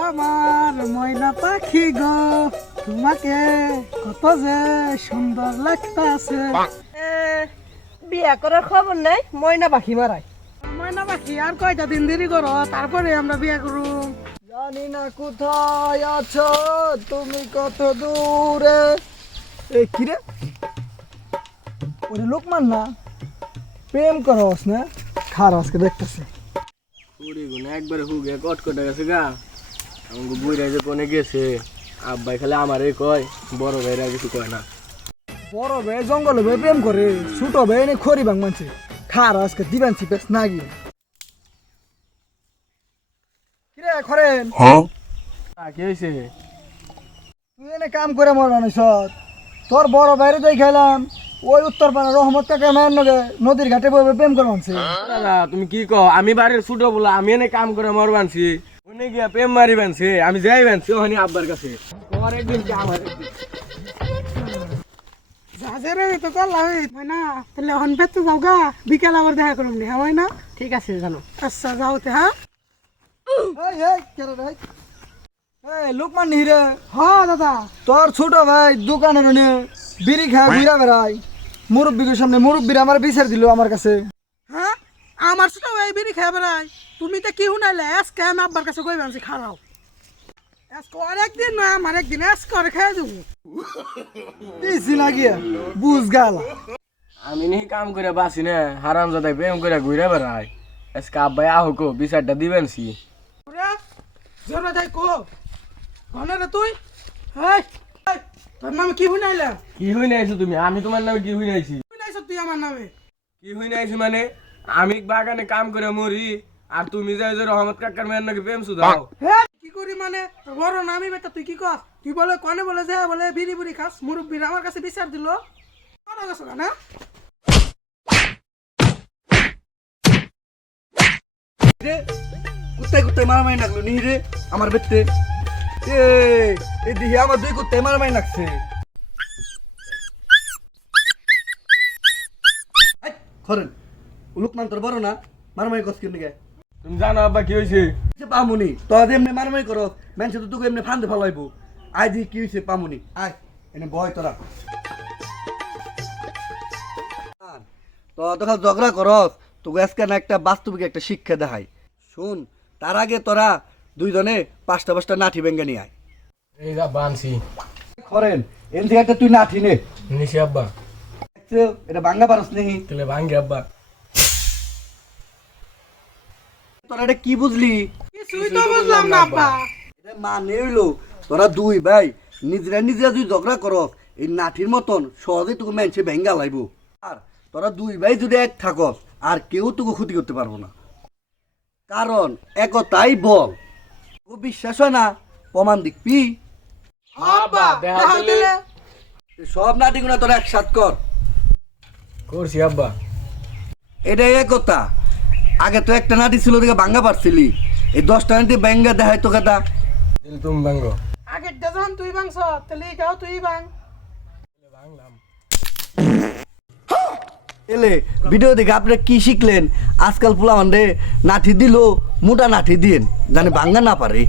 আমার ময়না পাখি গো, তোমাকে কত যে সুন্দর লাগতাছে। বিয়া করার খবর নাই, ময়না পাখি মারাই। ময়না পাখি আর কয়টা দিন দেরি করো, তারপরে আমরা বিয়ে করুম। জানি না কোথায় আছো তুমি, কত দূরে। এই কিরে, ওরে লোকমান না, প্রেম করস না? খার আজকে দেখতেছে পুরি গুনে একবারে হুগে কটকটে গেছে গা। আমাকে বুইরা যে কোনে গেছে, আব্বাই খালি আমারে কয়, বড় ভাইরা কিছু কয় না। বড় ভাই জঙ্গলে ভাই প্রেম করে, ছোট ভাই এনে খড়ি ভাঙ মানছে। খার আজকে দিবেন চিপেস না গিয়ে। কিরে খরেন, কি হয়েছে? তুই এনে কাম করে মর মানুষ। তোর বড় বাইরে যাই খাইলাম, ওই উত্তর পাড়া রহমত কাকা মায়ের নগে নদীর ঘাটে বসে প্রেম করে মানছে। দাদা তুমি কি কও? আমি বাড়ির ছোট বলা, আমি এনে কাম করে মর বানছি, উনি গিয়া প্রেম মারি বানছে, আমি যাই বানছি ওখানে আব্বার কাছে। তোমার একদিন কি আমার একদিন। যাজেরে তো করলাম ময়না, তাহলে এখন বেতে যাও গা, বিকেল আবার দেখা করুম নি, হ্যাঁ ময়না? ঠিক আছে জানো। আচ্ছা যাওতে, হ্যাঁ এই এই কেরে রে, এই লোকমান নিরে, হ্যাঁ দাদা। তোর ছোট ভাই দোকানের নে বিড়ি খায় ঘুরা বেড়াই, মুরব্বীর সামনে মুরব্বীর আমার বিচার দিল আমার কাছে। হ্যাঁ, আমার ছোট ভাই বিড়ি খেয়ে বেড়াই, তুমি তো কি শুনাইলে? আজকে আমি আব্বার কাছে কই বানছি, খারাও আজকে অনেকদিন না, আমার একদিন আজকে করে খেয়ে দেবো। দিছি না গিয়া বুঝ গাল। আমি নি কাম করে বাসি না, হারাম জাদাই প্রেম করে ঘুরে বেড়াই। আজকে আব্বাই আহুকো বিচারটা দিবেন সি। জোরে যাই কো ঘনে রে তুই। এই এই, তোর নামে কি শুনাইলা? কি হই নাইছো তুমি? আমি তোমার নামে কি হই নাইছি? শুনাইছ তুই আমার নামে? কি হই নাইছি মানে? আমি বাগানে কাম করে মরি, আর তুমি যাই যে রহমত কাকার মেয়ের নাকি প্রেম সুদাও। হ্যাঁ, কি করি মানে? তোর বড় নামই বেটা, তুই কি কর? তুই বলে কনে বলে যে বলে বিড়ি বুড়ি খাস, মুরব্বীর আমার কাছে বিচার দিল। কথা গেছো না? রে কুত্তায় কুত্তায় মারামারি লাগলো নি রে আমার বেতে। এই দিহি আমার দুই কুত্তায় মারামারি লাগছে। খরেন লোকমান তোর বড় না, মারামারি করছ কেন? তুমি জানো আব্বা কি হয়েছে? পামুনি তোর এমনি মারামারি করো, মানুষ তো তোকে এমনি ফান্দে ফালাইব। আয় দি কি হয়েছে পামুনি, আয় এনে বয় তোরা। তো তোরা ঝগড়া করস, তোকে আজকে না একটা বাস্তবিক একটা শিক্ষা দেখাই। শুন, তার আগে তোরা দুইজনে পাঁচটা পাঁচটা নাঠি ভেঙ্গে নিয়ে আয়। এই যা বানছি খরেন এর থেকে একটা তুই নাঠি নে। নিশি আব্বা। এটা ভাঙ্গা পারস নেহি? তাহলে ভাঙ্গে আব্বা। তোরা এটা কি বুঝলি? কিছুই তো বুঝলাম না আব্বা। এটা মানে হইলো তোরা দুই ভাই নিজেরা নিজেরা যদি ঝগড়া করস, এই নাঠির মতন সহজে তোকে মানুষে ভেঙ্গা লাইব। আর তোরা দুই ভাই যদি এক থাকস, আর কেউ তোকে ক্ষতি করতে পারবো না। কারণ একতাই বল। ও বিশ্বাস হয় না? প্রমাণ দেখবি? আব্বা দেখা দিলে সব নাটিগুলো তোরা একসাথ কর। করছি আব্বা। এটাই একতা। আগে তো একটা নাটি ছিল, দেখে ভাঙ্গা পারছিলি। এই 10টা নাটি ভেঙ্গা দেখায় তোকে তা। দিল তুমি ভাঙ্গো। আগের যখন তুই ভাঙছ, তাহলে এটাও তুই ভাঙ। ভাঙলাম। এলে ভিডিও দেখে আপনারা কি শিখলেন? আজকাল পোলা মানে নাঠি দিল, মোটা নাঠি দিন জানে ভাঙ্গা না পারে।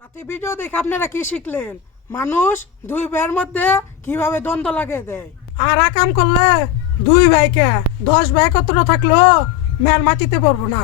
তাতে ভিডিও দেখে আপনারা কি শিখলেন? মানুষ দুই ভাইয়ের মধ্যে কিভাবে দ্বন্দ্ব লাগে দেয়। আর আকাম করলে দুই ভাইকে 10 ভাই একত্র থাকলেও মেল মাটিতে পারবো না।